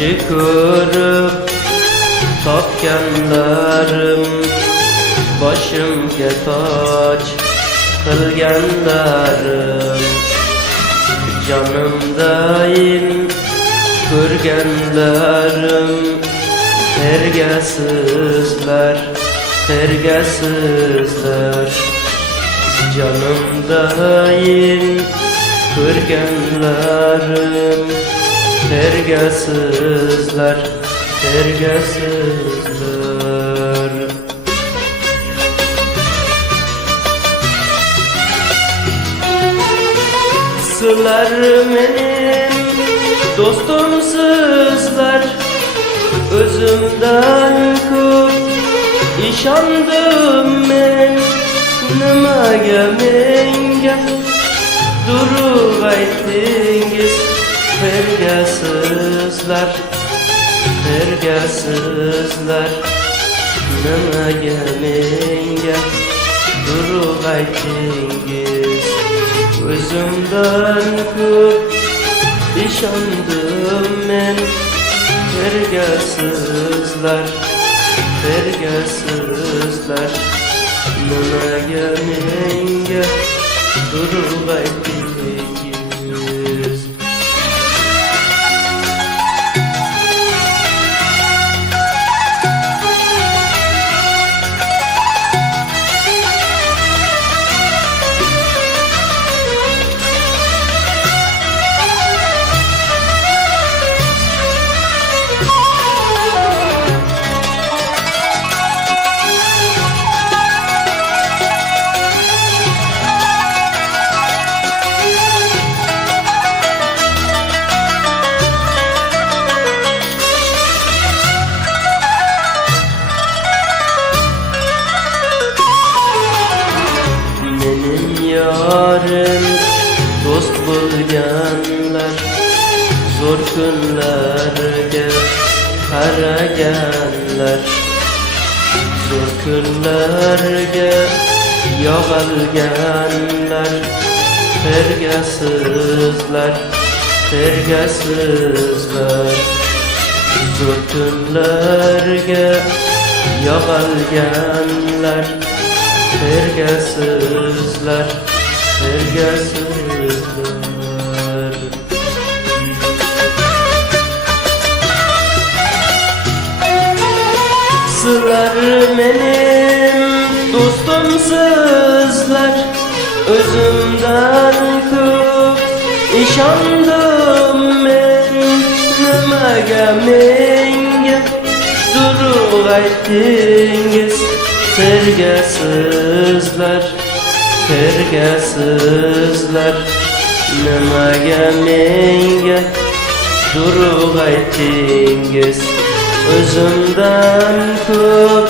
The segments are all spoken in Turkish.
başı kurup topganlarim, başımga toj qilganlarim, jonimdayin ko'rganlarim, tergasizlar, tergasizlar. Jonimdayin ko'rganlarim, tergasizlar, tergasizlar. Sizlar mening do'stimsizlar, o'zimdan ko'p ishondim men. Nimaga menga durug' aytdingiz, tergasizlar, tergasizlar. Nimaga menga durug' aytdingiz, o'zimdan ko'p ishondim men. Tergasizlar, tergasizlar. Nimaga menga durug' aytdingiz. Yarim do'st bo'lganlar, zo'r kunlarga qaraganlar, zo'r kunlarga yog'ilganlar, tergasizlar, tergasizlar. Zo'r kunlarga yog'ilganlar, tergasizlar, tergasizlar. Sizlar mening do'stimsizlar, o'zimdan ko'p ishondim men. Nimaga menga durug' aytdingiz, tergasizlar, tergasizlar. Nimaga menga durug' aytdingiz, o'zimdan ko'p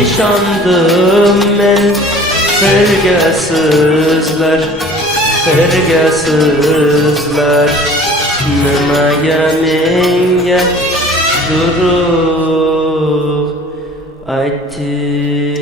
ishondim men. Tergasizlar, tergasizlar. Nimaga menga durug' aytdingiz.